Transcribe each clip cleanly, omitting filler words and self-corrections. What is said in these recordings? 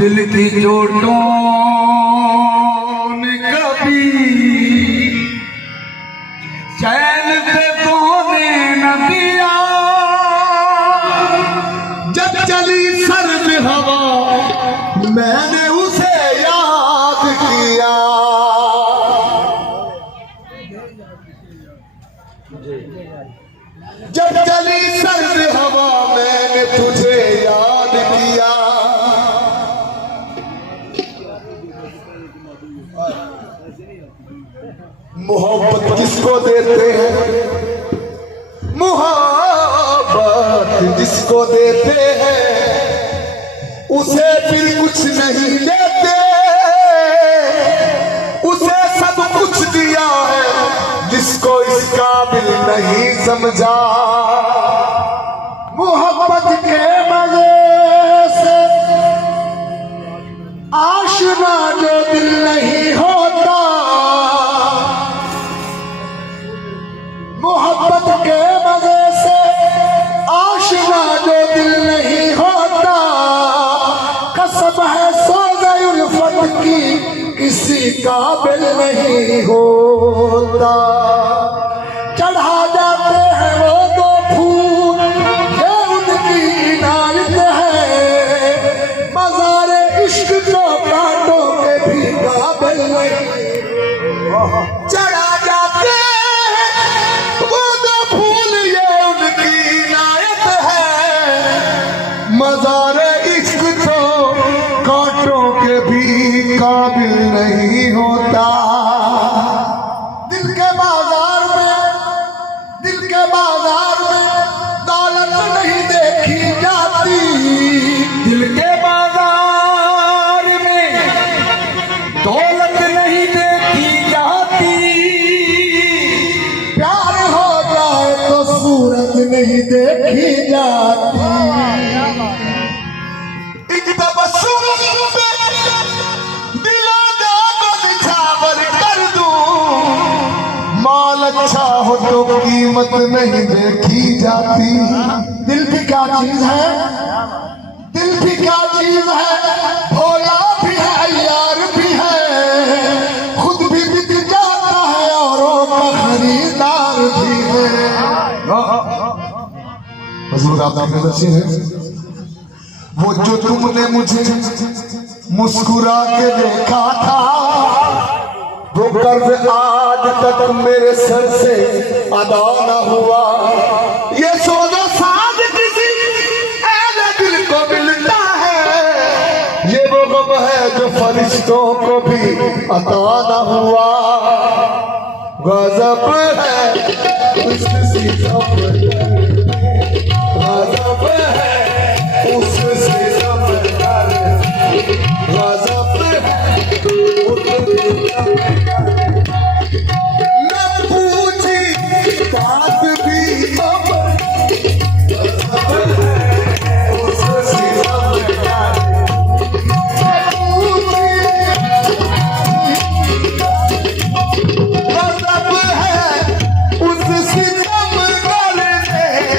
दिल की चोटों ने कभी चैन से सोने न दिया। जब चली सर्द हवा मैंने उसे याद किया। जब चली सर्द हवा मैंने तुझे याद किया। मोहब्बत किसको देते हैं, मोहब्बत जिसको देते हैं उसे फिर कुछ नहीं देते। उसे सब कुछ दिया है जिसको इस काबिल नहीं समझा। मोहब्बत के मजे से आशना जो दिल नहीं होता। मोहब्बत के मजे से आशना जो दिल नहीं होता। कसम है सोज़े उल्फत की किसी काबिल नहीं होता। चढ़ा जाते हैं वो दो फूल ये उनकी इनायत है। मज़ारे इश्क को कांटों के भी काबिल नहीं। चढ़ा जाते हैं वो दो फूल ये उनकी इनायत है। मज़ारे इश्क तो कांटों के भी काबिल नहीं होता। दिल के बाजार में दौलत नहीं देखी जाती। दिल के बाजार में दौलत नहीं देखी जाती। प्यार हो जाए तो सूरत नहीं देखी जाती। एक तबस्सुम पे दिलो दो को निछावर कर दूं। माल अच्छा हो तो कीमत नहीं देखी जाती। दिल भी क्या चीज है, दिल भी क्या चीज है। भोला भी है यार भी है। खुद भी बिक जाता है औरों का खरीदार भी है। हुजूर आपकी नज़र है वो जो तुमने मुझे मुस्कुरा के देखा था। वो कर्ज आज तक मेरे सर से अदा न हुआ। ये सोना साज किसी ऐसे दिल को मिलता है। ये वो गम है जो फरिश्तों को भी अता न हुआ। गजब है उस सितम में, गजब है उस सितम में, गजब है उस सितम में। न पूछी बात भी गजब है उस सितम में। गजब है उस सितम में।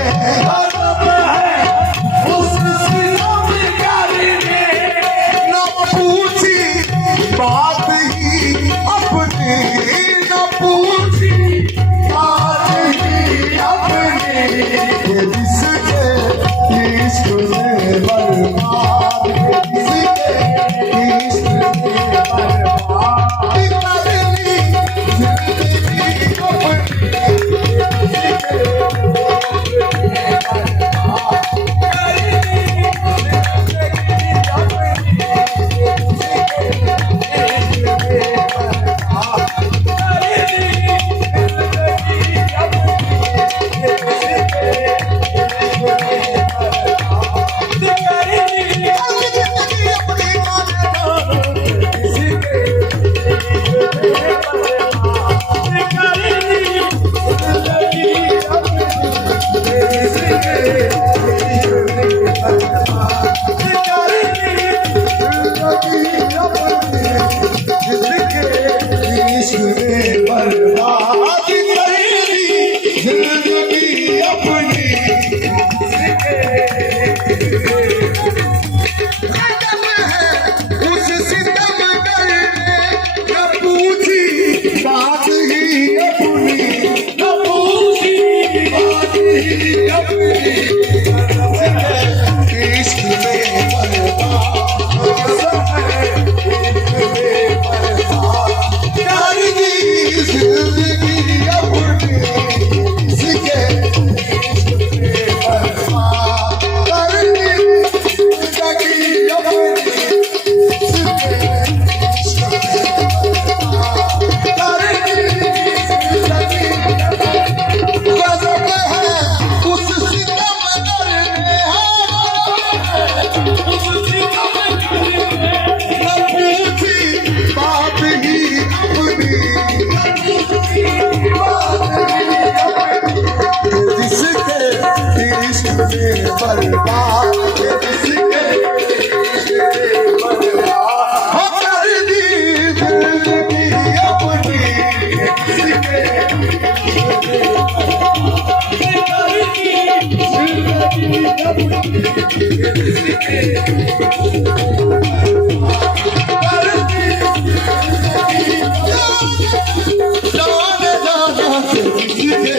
जाने जाना से जिसके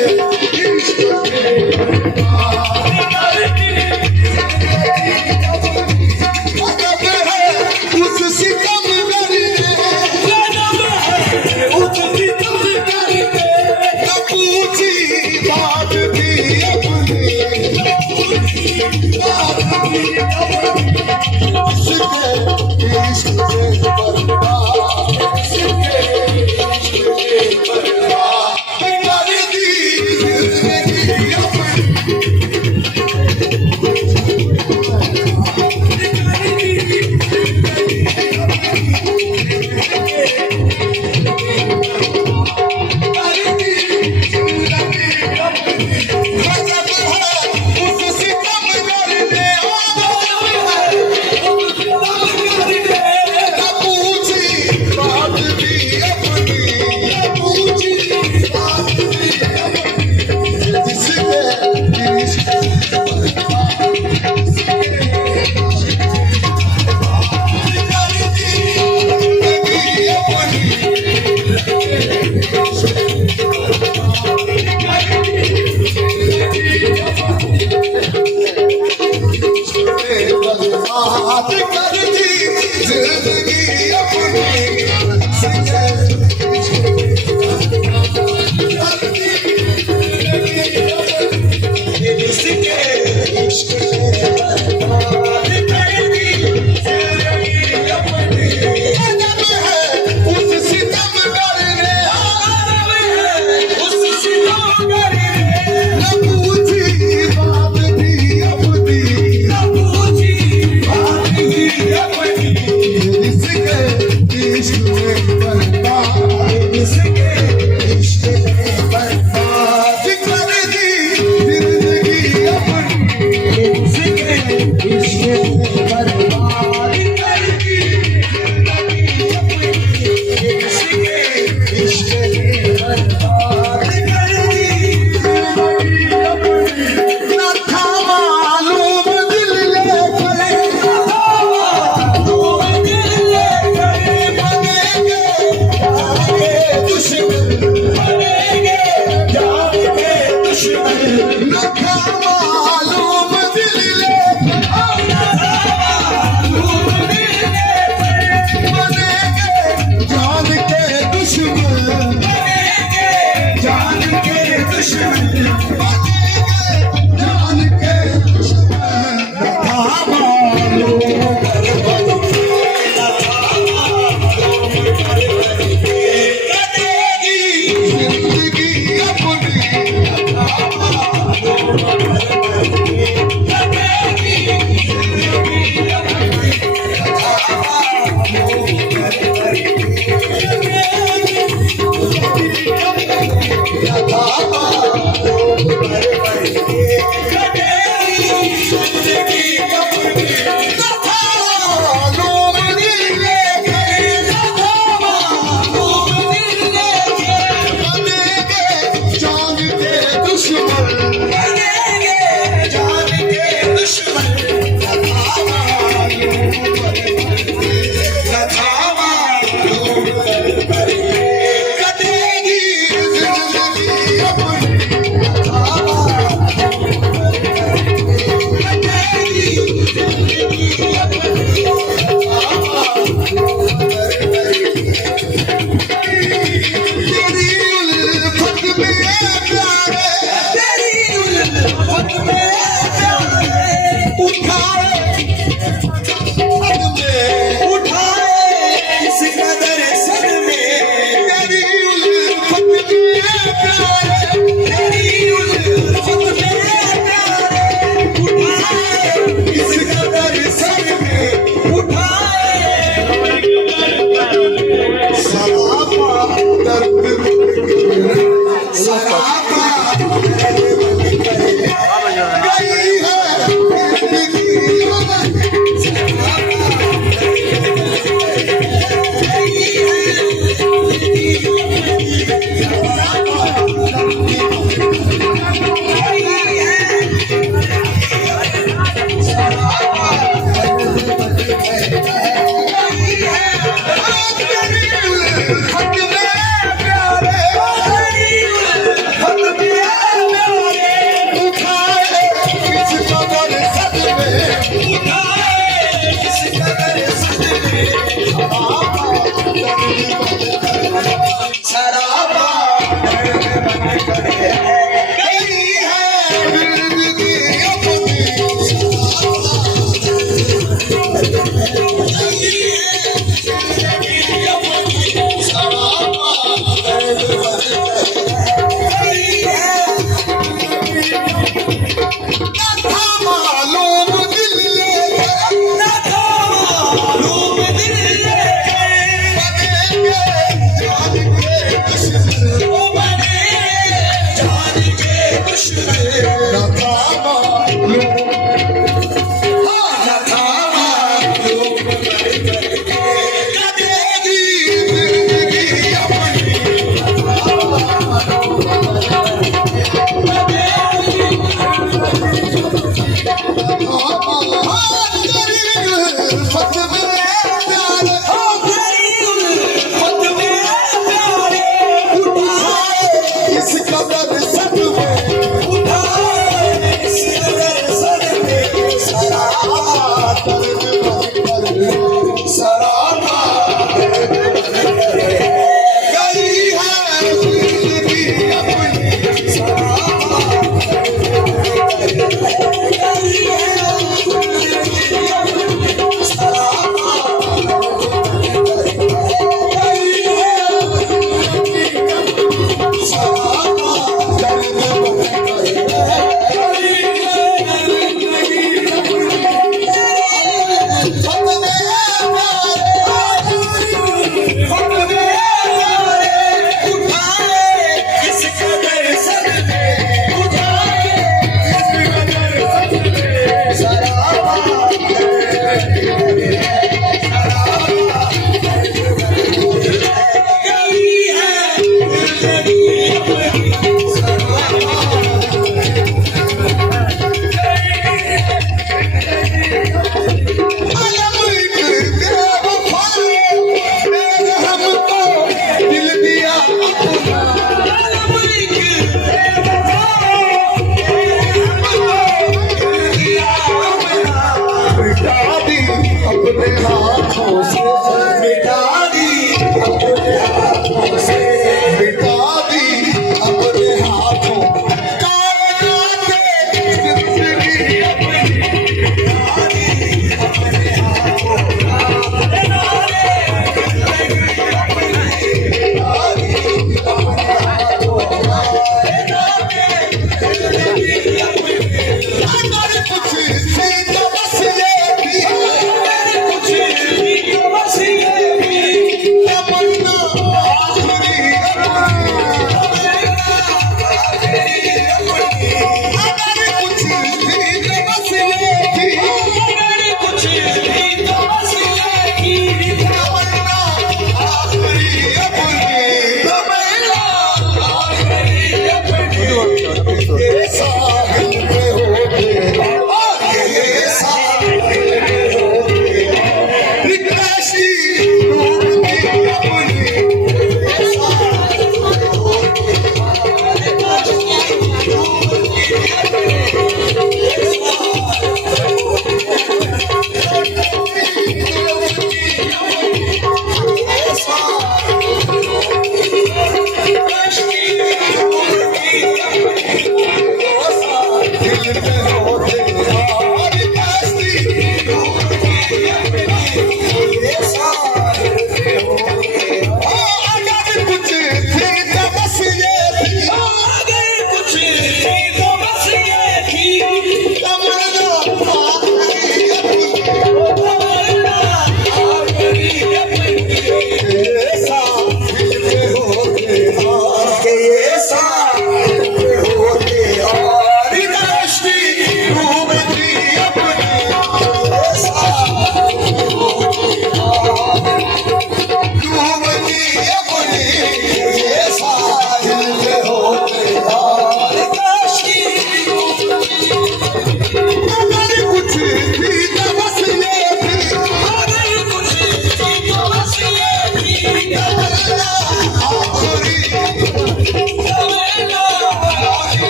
इश्क के अदब है उस सितमगर में न पूछी बात भी अपनी इसके इश्क के परवाह कर दी जिंदगी अपनी गजब है उस सितमगर में न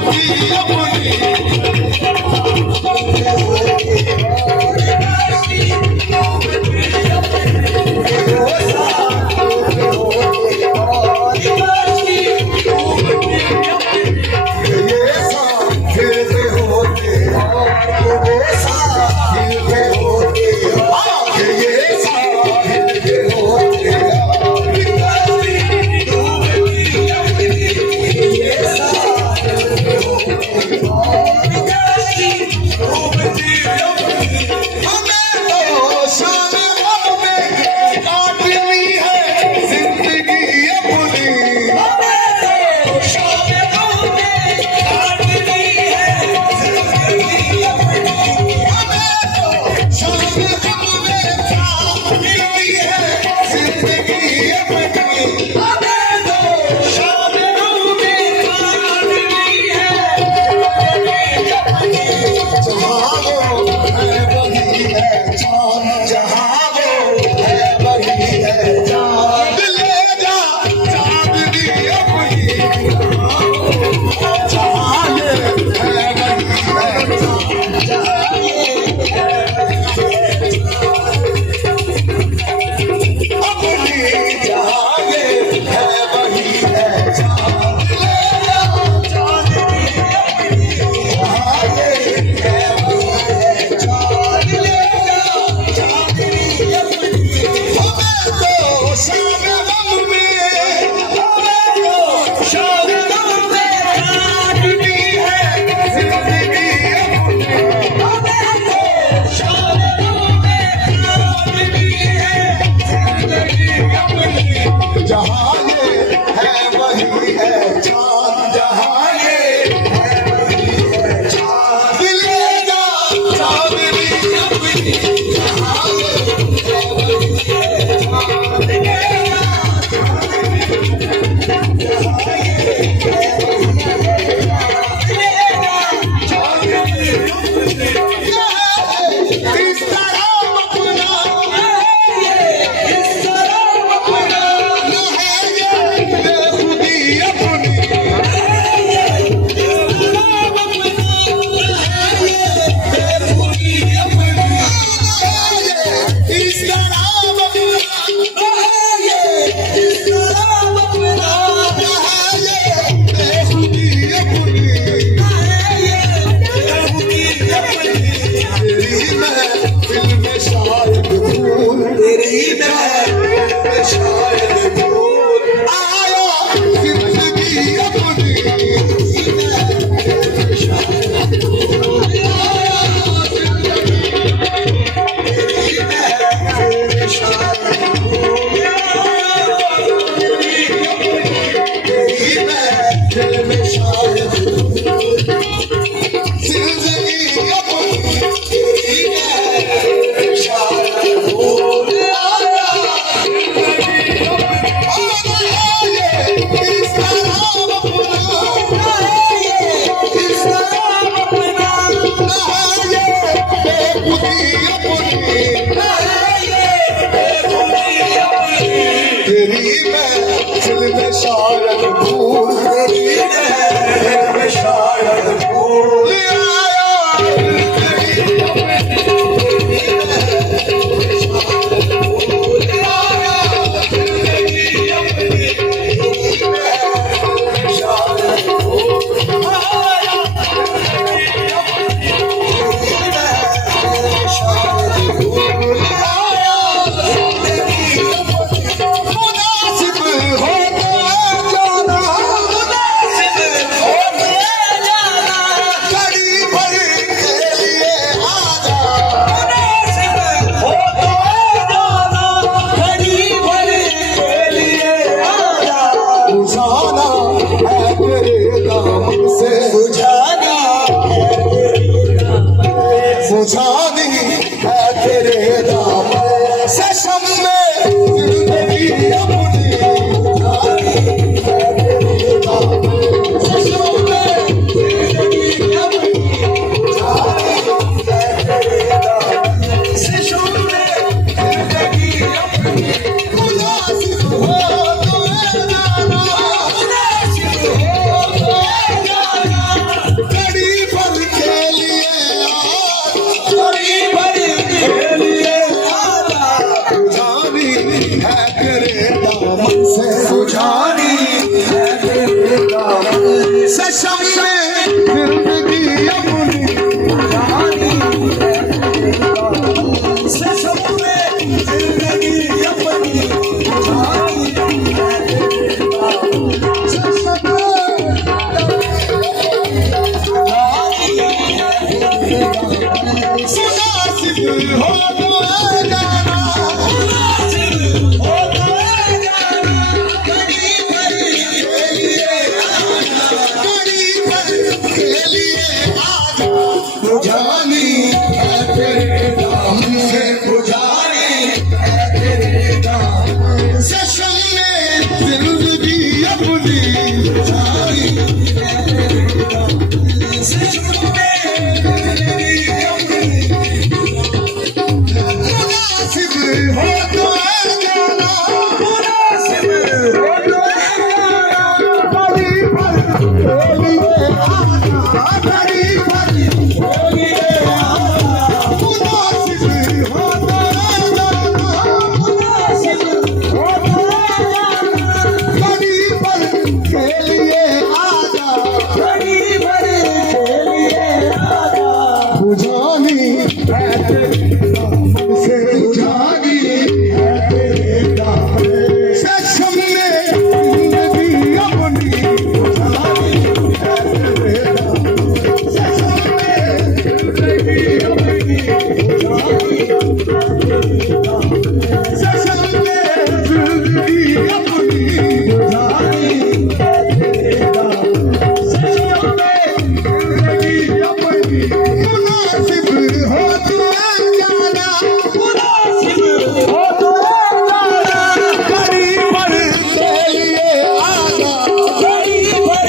डूबती अपनी ये साथ होते और वो साथ होते ये साथ होते हमें तो शाम में काटनी है जिंदगी अपनी जहाँ ये है वही है चाँद जहाँ ये है वही है चाँद दिल ले जा चाँदनी अपनी जहाँ ये है वही है चाँद दिल ले जा जहाँ ये है वही है चाँदनी इस तरह अपना तेरी महफिल में शायद भूल तेरी महफिल चशम में जिंदगी अपनी चशम में जिंदगी अपनी मुनासिब हो तो जाना बुझानी है तेरे नाम से बुझानी है तेरे नाम चशम में जिंदगी अपनी बुझानी है तेरे नाम चशम में जिंदगी अपनी मुनासिब हो तो जाना मुनासिब हो तो जाना बड़ी पर बोलिए आना बड़ी पर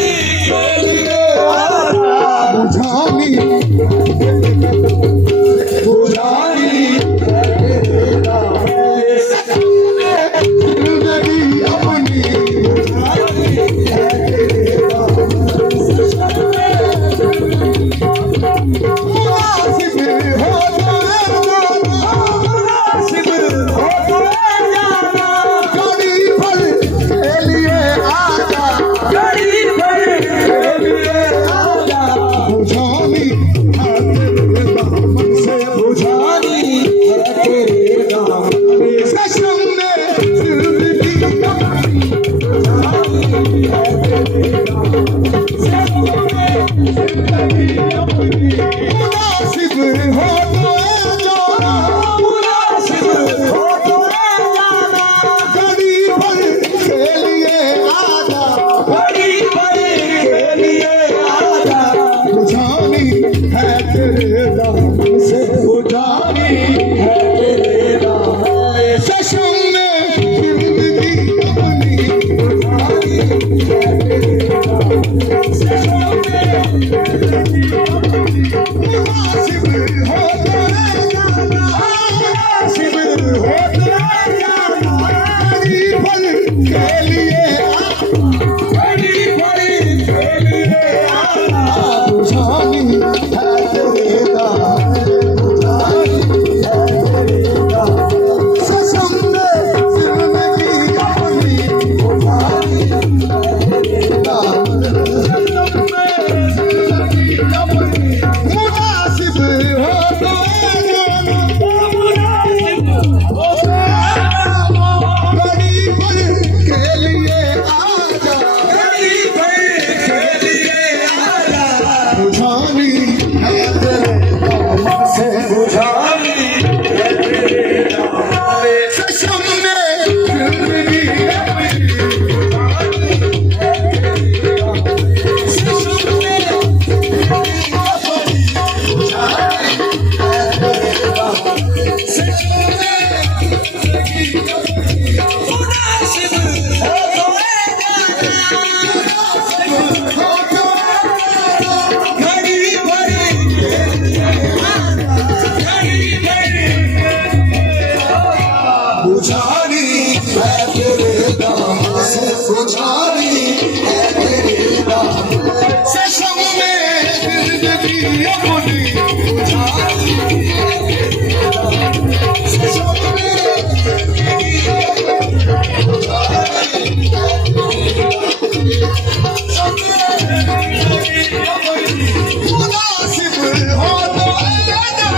मुनासिब हो तो ऐ जाना,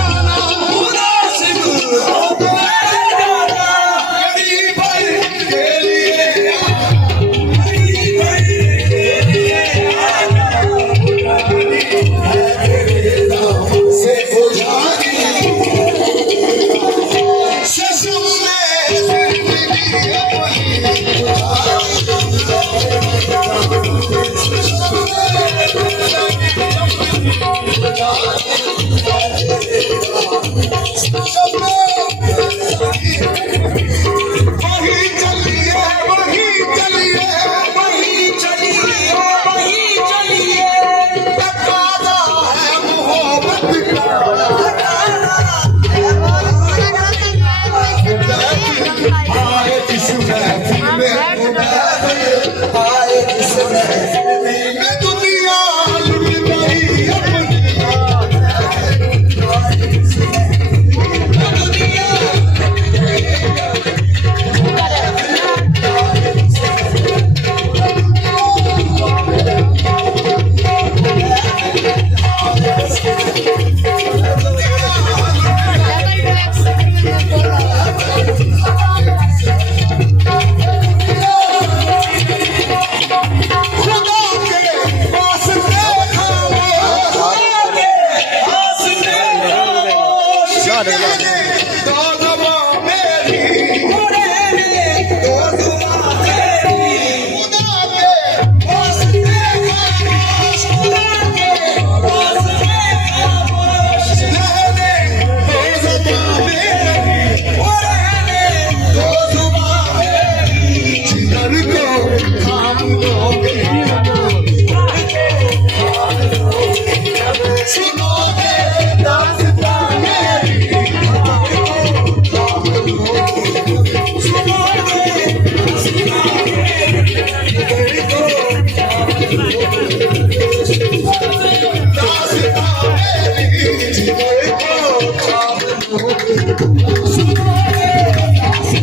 मुनासिब हो तो ऐ जाना, कभी भर के लिए कभी भर के लिए आना, से बुझानी ससुर ने जिंदगी अपनी वही चलिए वही चलिए वही चलिए वही चलिए, तकाजा है मोहब्बत का आए जिस महफिल में आए जिस महफिल में मैं दुनिया लुट गई अपनी खुदा के पास देखा दो दवा मेरी खुदा के पास देखा रहने दो दवा मेरी जिगर को थाम लोगे सुनोगे दास्तां मेरी दास्तां मेरी जिगर को थाम लोगे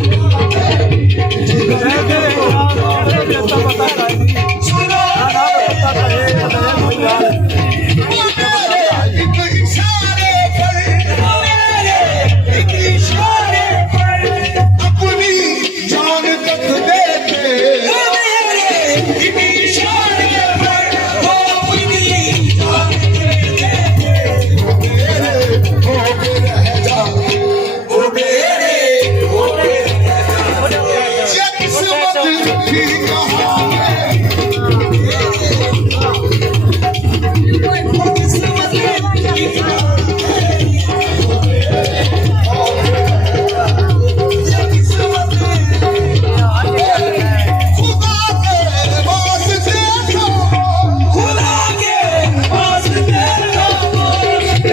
एक इशारे पर अपनी जान तक देते होके रह जाओ ये किस्मत की कहानी खुदा के पास देखो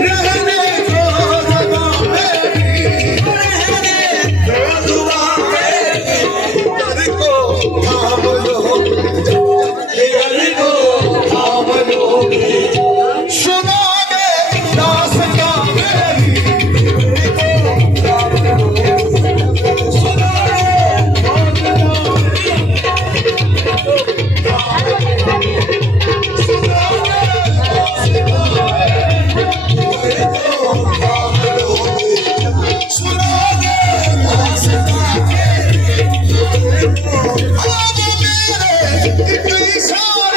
रहने दो दवा मेरी जिगर को थाम लोगे सुनोगे दास्तां मेरी सुनोगे दास्तां मेरी ख्वाब मेरे एक इशारे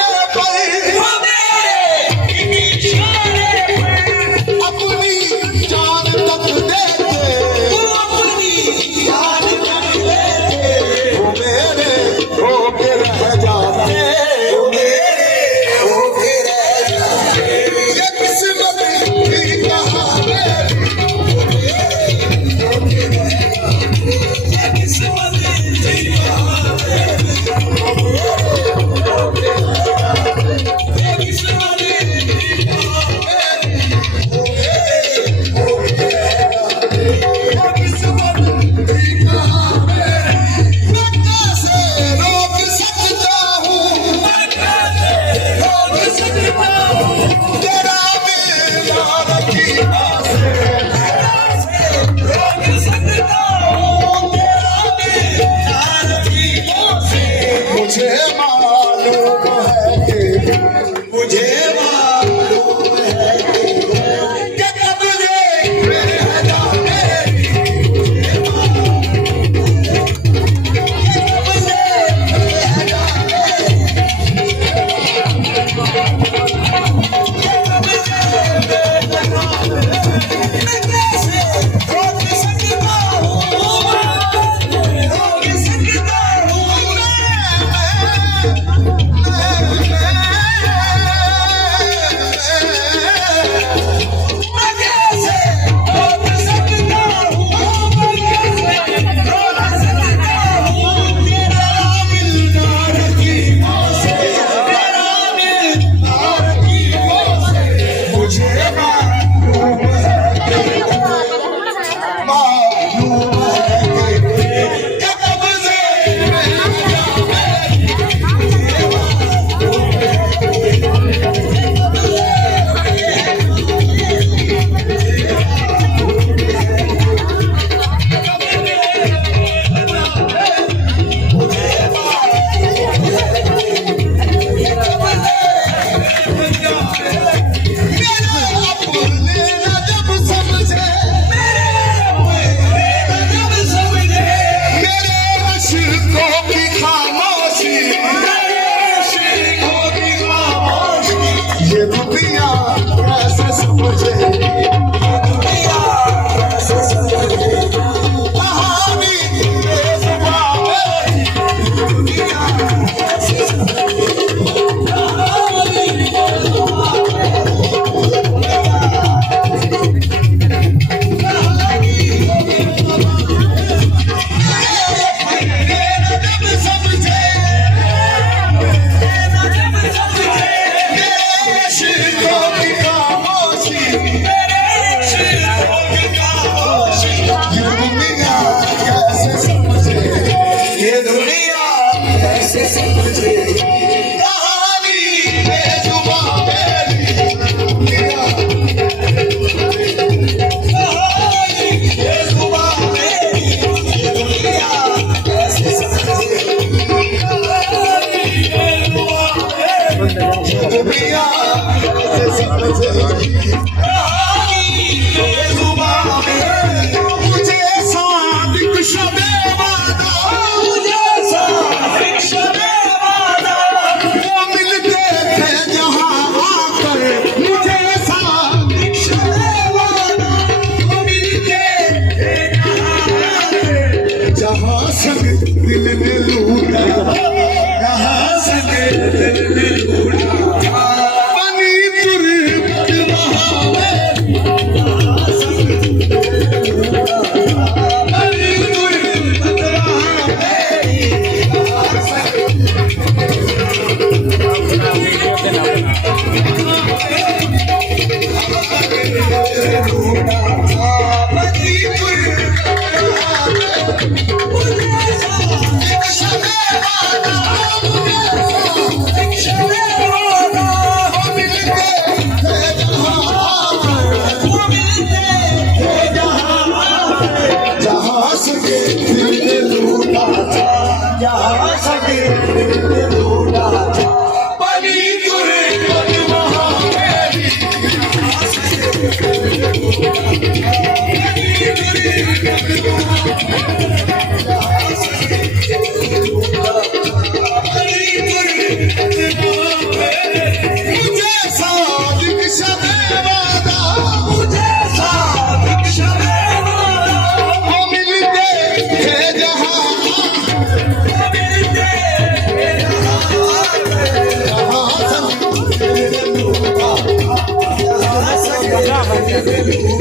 पर अपनी जान तक देते वो मेरे होके रह जाते ये किस्मत की कहानी मुझे मालूम है कि ये दुनिया कैसे समझे, कहानी बेजुबान मेरी, दुनिया कैसे समझे, ये दुनिया कैसे समझे, कहानी बेजुबान मेरी, दुनिया कहानी बेजुबान मेरी, ये दुनिया कैसे समझे, कहानी बेजुबान मेरी, ये दुनिया कैसे समझे, कहानी बेजुबान मेरी। मुझे सादिक शबे वादा, मुझे सादिक शबे वादा, वो मिलते थे जहाँ आकर, मुझे सादिक शबे वादा, वो मिलते थे जहाँ संग दिल ने लूटा, जहाँ संग दिल ने लूटा, बनी तुरंत वहाँ मेरी, जहाँ संग दिल ने लूटा, बनी तुरंत वहाँ मेरी, जहाँ संग जहाँ सके लूटा, बनी तुरंत वहाँ मेरी, जहाँ सके लूटा, बनी तुरंत वहाँ मेरी, जहाँ सके लूटा, बनी तुरंत वहाँ मेरी। मुझे सादिक शबे वादा, मुझे सादिक शबे वादा, वो मिलते थे जहाँ, जहाँ संग दिल ने लूटा, जहाँ संग दिल ने लूटा।